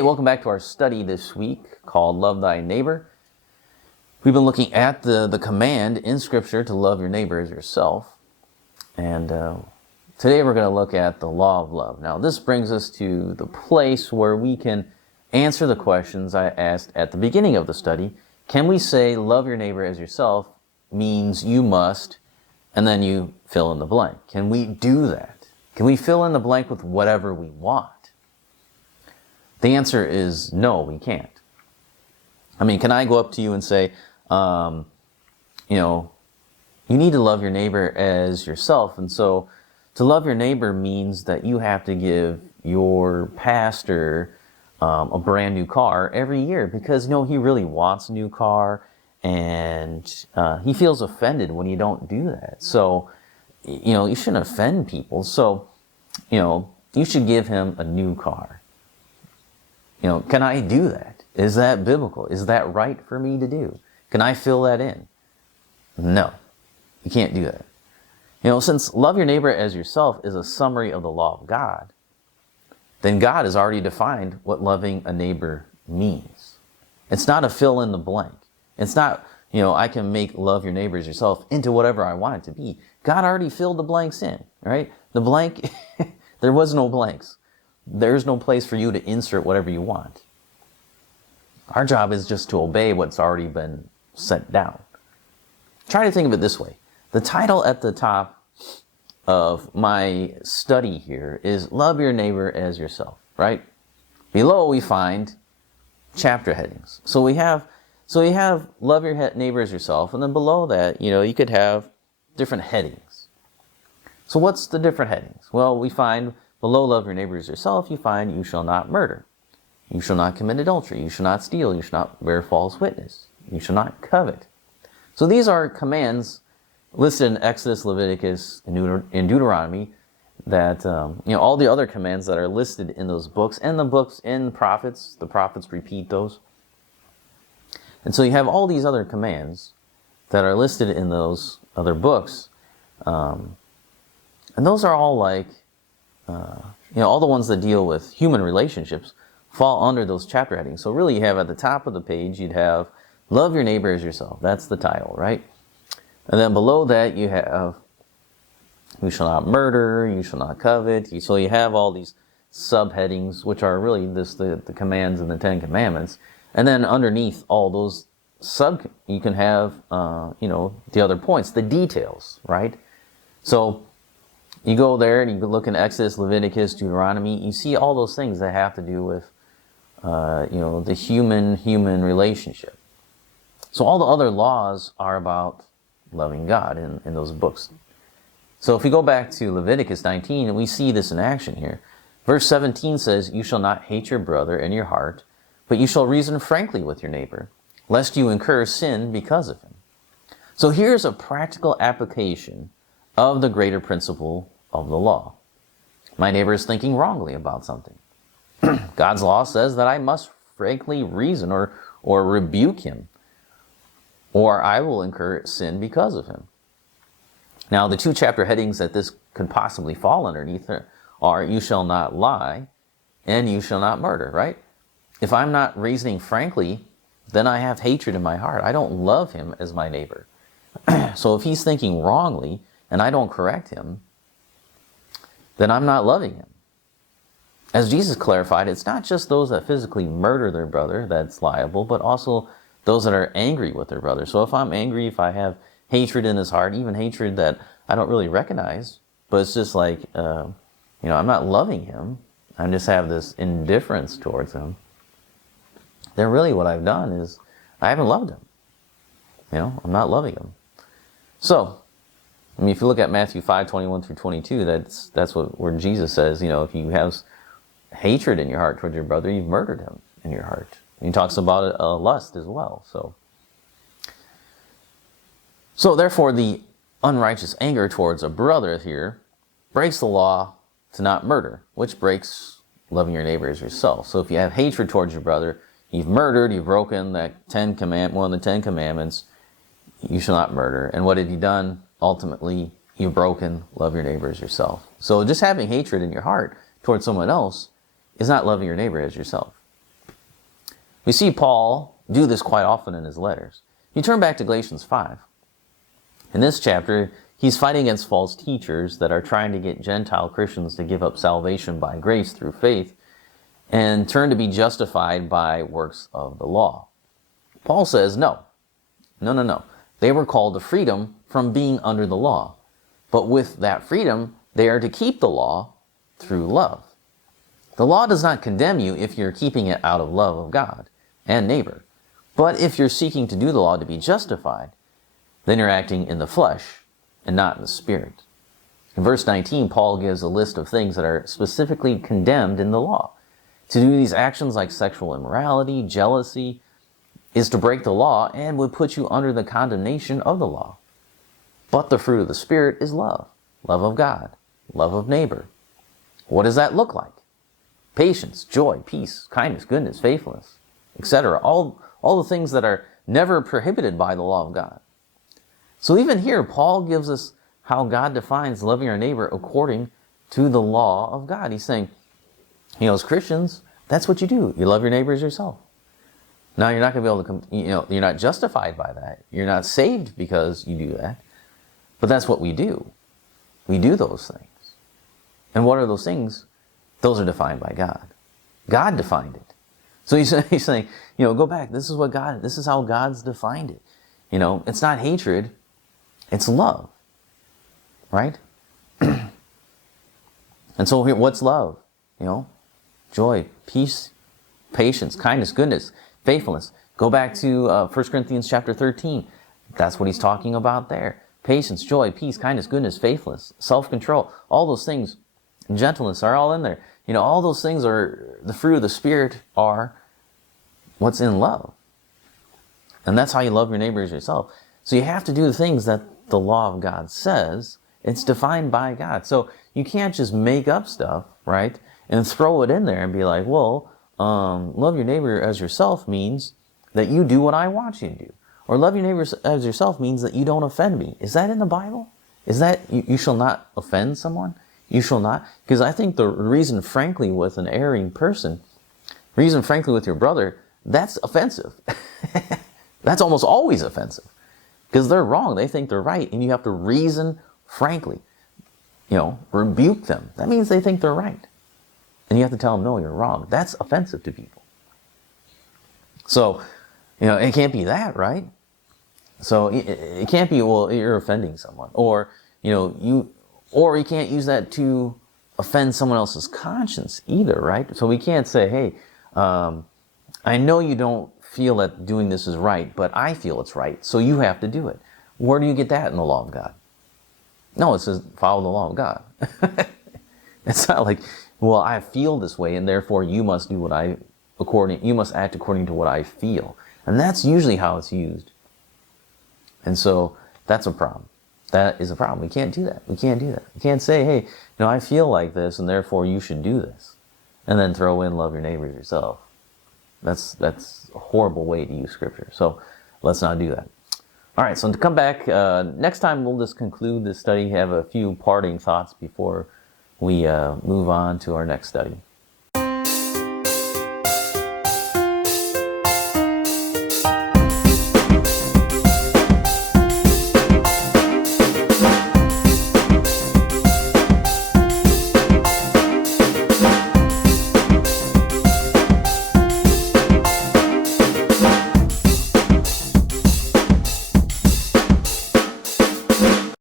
Hey, welcome back to our study this week called Love Thy Neighbor. We've been looking at the command in Scripture to love your neighbor as yourself. And today we're going to look at the law of love. Now, this brings us to the place where we can answer the questions I asked at the beginning of the study. Can we say love your neighbor as yourself means you must, and then you fill in the blank? Can we do that? Can we fill in the blank with whatever we want? The answer is no, we can't. I mean, can I go up to you and say, you need to love your neighbor as yourself. And so to love your neighbor means that you have to give your pastor a brand new car every year because, he really wants a new car and he feels offended when you don't do that. So, you shouldn't offend people. So, you should give him a new car. Can I do that? Is that biblical? Is that right for me to do? Can I fill that in? No, you can't do that. Since love your neighbor as yourself is a summary of the law of God, then God has already defined what loving a neighbor means. It's not a fill in the blank. It's not, I can make love your neighbor as yourself into whatever I want it to be. God already filled the blanks in, right? The blank, there was no blanks. There's no place for you to insert whatever you want. Our job is just to obey what's already been set down. Try to think of it this way. The title at the top of my study here is Love Your Neighbor as Yourself, right? Below we find chapter headings. So we have Love Your Neighbor as Yourself, and then below that, you could have different headings. So what's the different headings? Well, we find below love your neighbor as yourself, you find you shall not murder. You shall not commit adultery. You shall not steal. You shall not bear false witness. You shall not covet. So these are commands listed in Exodus, Leviticus, and Deuteronomy that, all the other commands that are listed in those books and the books in the prophets repeat those. And so you have all these other commands that are listed in those other books. And those are all like, all the ones that deal with human relationships fall under those chapter headings. So really you have at the top of the page, you'd have love your neighbor as yourself. That's the title, right? And then below that you have you shall not murder, you shall not covet. So you have all these subheadings, which are really the commands and the 10 Commandments. And then underneath all those you can have, the other points, the details, right? So you go there and you look in Exodus, Leviticus, Deuteronomy, you see all those things that have to do with, the human relationship. So all the other laws are about loving God in those books. So if we go back to Leviticus 19, we see this in action here. Verse 17 says, you shall not hate your brother in your heart, but you shall reason frankly with your neighbor, lest you incur sin because of him. So here's a practical application of the greater principle of the law. My neighbor is thinking wrongly about something. God's law says that I must frankly reason or rebuke him, or I will incur sin because of him. Now, the two chapter headings that this could possibly fall underneath are you shall not lie and you shall not murder, right? If I'm not reasoning frankly, then I have hatred in my heart. I don't love him as my neighbor. So if he's thinking wrongly, and I don't correct him, then I'm not loving him. As Jesus clarified, it's not just those that physically murder their brother that's liable, but also those that are angry with their brother. So if I'm angry, if I have hatred in his heart, even hatred that I don't really recognize, but it's just like, I'm not loving him, I just have this indifference towards him, then really what I've done is I haven't loved him. I'm not loving him. So, if you look at Matthew 5:21 through 22, that's where Jesus says, if you have hatred in your heart towards your brother, you've murdered him in your heart. And he talks about lust as well. So therefore, the unrighteous anger towards a brother here breaks the law to not murder, which breaks loving your neighbor as yourself. So if you have hatred towards your brother, you've murdered, you've broken that one of the 10 Commandments, you shall not murder. And what have you done? Ultimately, you've broken love your neighbor as yourself. So just having hatred in your heart towards someone else is not loving your neighbor as yourself. We see Paul do this quite often in his letters. You turn back to Galatians 5. In this chapter, he's fighting against false teachers that are trying to get Gentile Christians to give up salvation by grace through faith and turn to be justified by works of the law. Paul says, no. They were called to freedom from being under the law. But with that freedom, they are to keep the law through love. The law does not condemn you if you're keeping it out of love of God and neighbor. But if you're seeking to do the law to be justified, then you're acting in the flesh and not in the spirit. In verse 19, Paul gives a list of things that are specifically condemned in the law. To do these actions like sexual immorality, jealousy, is to break the law and would put you under the condemnation of the law. But the fruit of the Spirit is love, love of God, love of neighbor. What does that look like? Patience, joy, peace, kindness, goodness, faithfulness, etc. All the things that are never prohibited by the law of God. So even here, Paul gives us how God defines loving our neighbor according to the law of God. He's saying, as Christians, that's what you do. You love your neighbor as yourself. Now, you're not going to be able to, you're not justified by that. You're not saved because you do that. But that's what we do. We do those things. And what are those things? Those are defined by God. God defined it. So he's saying, go back. This is how God's defined it. It's not hatred. It's love. Right? And so here, what's love? Joy, peace, patience, kindness, goodness, faithfulness. Go back to 1 Corinthians chapter 13. That's what he's talking about there. Patience, joy, peace, kindness, goodness, faithfulness, self-control. All those things, gentleness are all in there. All those things are, the fruit of the Spirit are what's in love. And that's how you love your neighbor as yourself. So you have to do the things that the law of God says. It's defined by God. So you can't just make up stuff, right? And throw it in there and be like, love your neighbor as yourself means that you do what I want you to do. Or love your neighbor as yourself means that you don't offend me. Is that in the Bible? Is that you shall not offend someone? You shall not? Because I think the reason, frankly, with an erring person, frankly, with your brother, that's offensive. That's almost always offensive. Because they're wrong. They think they're right. And you have to reason frankly. Rebuke them. That means they think they're right. And you have to tell them, no, you're wrong. That's offensive to people. So, it can't be that, right? So it can't be, you're offending someone. Or, or you can't use that to offend someone else's conscience either, right? So we can't say, hey, I know you don't feel that doing this is right, but I feel it's right, so you have to do it. Where do you get that in the law of God? No, it says follow the law of God. It's not like, I feel this way, and therefore you must do you must act according to what I feel. And that's usually how it's used. And so that's a problem. That is a problem. We can't do that. We can't do that. We can't say, hey, I feel like this, and therefore you should do this. And then throw in love your neighbor as yourself. That's a horrible way to use Scripture. So let's not do that. All right, so to come back, next time we'll just conclude this study, have a few parting thoughts before we move on to our next study.